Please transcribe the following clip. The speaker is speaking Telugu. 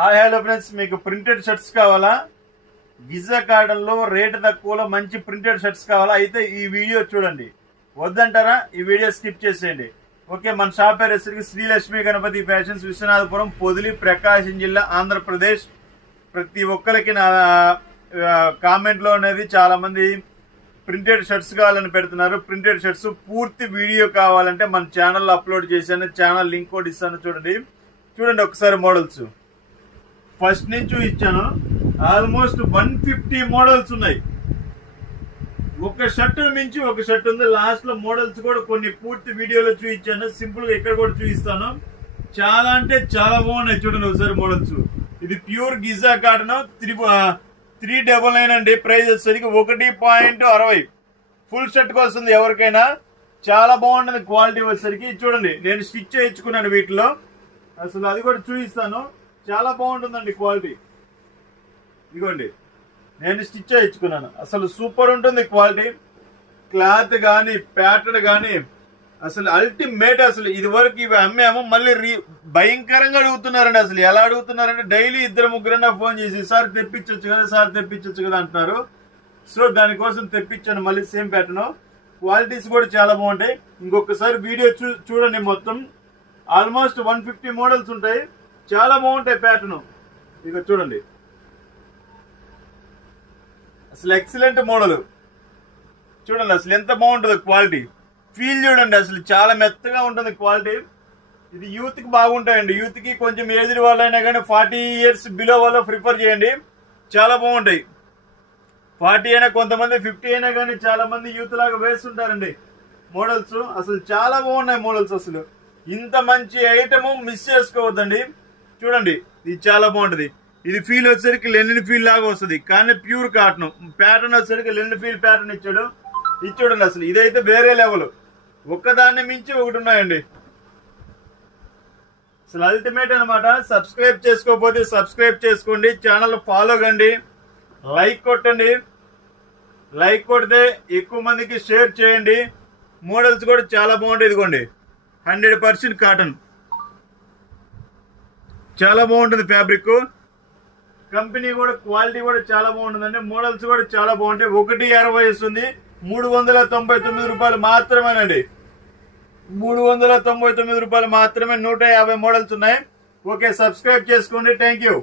హాయ్ హలో ఫ్రెండ్స్, మీకు ప్రింటెడ్ షర్ట్స్ కావాలా? గిజా కాటన్ లో రేటు తక్కువలో మంచి ప్రింటెడ్ షర్ట్స్ కావాలా? అయితే ఈ వీడియో చూడండి. వద్దంటారా? ఈ వీడియో స్కిప్ చేసేయండి. ఓకే, మన షాప్ పేరు వచ్చేసరికి శ్రీలక్ష్మి గణపతి ఫ్యాషన్స్, విశ్వనాథపురం, పొదిలి, ప్రకాశం జిల్లా, ఆంధ్రప్రదేశ్. ప్రతి ఒక్కరికి నా కామెంట్ లో అనేది చాలా మంది ప్రింటెడ్ షర్ట్స్ కావాలని పెడుతున్నారు. ప్రింటెడ్ షర్ట్స్ పూర్తి వీడియో కావాలంటే మన ఛానల్లో అప్లోడ్ చేశాను. ఛానల్ లింక్ కూడా ఇస్తాను, చూడండి ఒకసారి మోడల్స్. ఫస్ట్ నుంచి చూపించాను. ఆల్మోస్ట్ 150 మోడల్స్ ఉన్నాయి. ఒక షర్ట్ మించి ఒక షర్ట్ ఉంది. లాస్ట్ లో మోడల్స్ కూడా కొన్ని పూర్తి వీడియోలో చూపించాను. సింపుల్ గా ఇక్కడ కూడా చూపిస్తాను. చాలా అంటే చాలా బాగున్నాయి. చూడండి ఒకసారి మోడల్స్. ఇది ప్యూర్ గిజా కాటన్ 399 అండి. ప్రైస్ వచ్చేసరికి 1.60. ఫుల్ షర్ట్ కి వస్తుంది ఎవరికైనా. చాలా బాగుంటుంది క్వాలిటీ వచ్చేసరికి. చూడండి, నేను స్టిచ్ చేయించుకున్నాను వీటిలో. అసలు అది కూడా చూపిస్తాను. చాలా బాగుంటుందండి క్వాలిటీ. ఇదిగోండి, నేను స్టిచ్ చేయించుకున్నాను. అసలు సూపర్ ఉంటుంది క్వాలిటీ. క్లాత్ కానీ ప్యాటర్న్ కానీ అసలు అల్టిమేట్. అసలు ఇది వరకు ఇవి అమ్మాము, మళ్ళీ భయంకరంగా అడుగుతున్నారండి. అసలు ఎలా అడుగుతున్నారంటే డైలీ 2-3 ఫోన్ చేసి సార్ తెప్పించొచ్చు కదా అంటున్నారు. సో దానికోసం తెప్పించాను మళ్ళీ సేమ్ ప్యాటర్న్. క్వాలిటీస్ కూడా చాలా బాగుంటాయి. ఇంకొకసారి వీడియో చూడండి మొత్తం. ఆల్మోస్ట్ 150 మోడల్స్ ఉంటాయి. చాలా బాగుంటాయి ప్యాటర్న్. ఇక చూడండి, అసలు ఎక్సలెంట్ మోడల్. చూడండి అసలు ఎంత బాగుంటుంది క్వాలిటీ. ఫీల్ చూడండి, అసలు చాలా మెత్తగా ఉంటుంది క్వాలిటీ. ఇది యూత్ కి బాగుంటాయండి. యూత్ కి కొంచెం ఏజ్డ్ వాళ్ళైనా కానీ 40 years బిలో వాళ్ళు ప్రిఫర్ చేయండి. చాలా బాగుంటాయి. 40 అయినా, కొంతమంది 50 అయినా కానీ చాలా మంది యూత్ లాగా వేస్తుంటారండి మోడల్స్. అసలు చాలా బాగున్నాయి మోడల్స్. అసలు ఇంత మంచి ఐటమ్ మిస్ చేసుకోవద్దండి. చూడండి, ఇది చాలా బాగుంటది. ఇది ఫీల్ వచ్చేసరికి లెనిన్ ఫీల్ లాగా వస్తుంది, కానీ ప్యూర్ కాటన్. ప్యాటర్న్ వచ్చేసరికి లెనిన్ ఫీల్ ప్యాటర్న్ ఇచ్చాడు. ఇది చూడండి, అసలు ఇదైతే వేరే లెవెల్. ఒక్కదాన్ని మించి ఒకటి ఉన్నాయండి. అసలు అల్టిమేట్ అనమాట. సబ్స్క్రైబ్ చేసుకోకపోతే సబ్స్క్రైబ్ చేసుకోండి. ఛానల్ ఫాలో కండి. లైక్ కొట్టండి. లైక్ కొడితే ఎక్కువ మందికి షేర్ చేయండి. మోడల్స్ కూడా చాలా బాగుంటాయి. ఇదిగోండి, 100% కాటన్. చాలా బాగుంటుంది ఫ్యాబ్రిక్. కంపెనీ కూడా క్వాలిటీ కూడా చాలా బాగుంటుందండి. మోడల్స్ కూడా చాలా బాగుంటాయి. 1.60 వస్తుంది. 399 రూపాయలు మాత్రమేనండి. 399 రూపాయలు మాత్రమే. 150 మోడల్స్ ఉన్నాయి. ఓకే, సబ్స్క్రైబ్ చేసుకోండి. Thank you.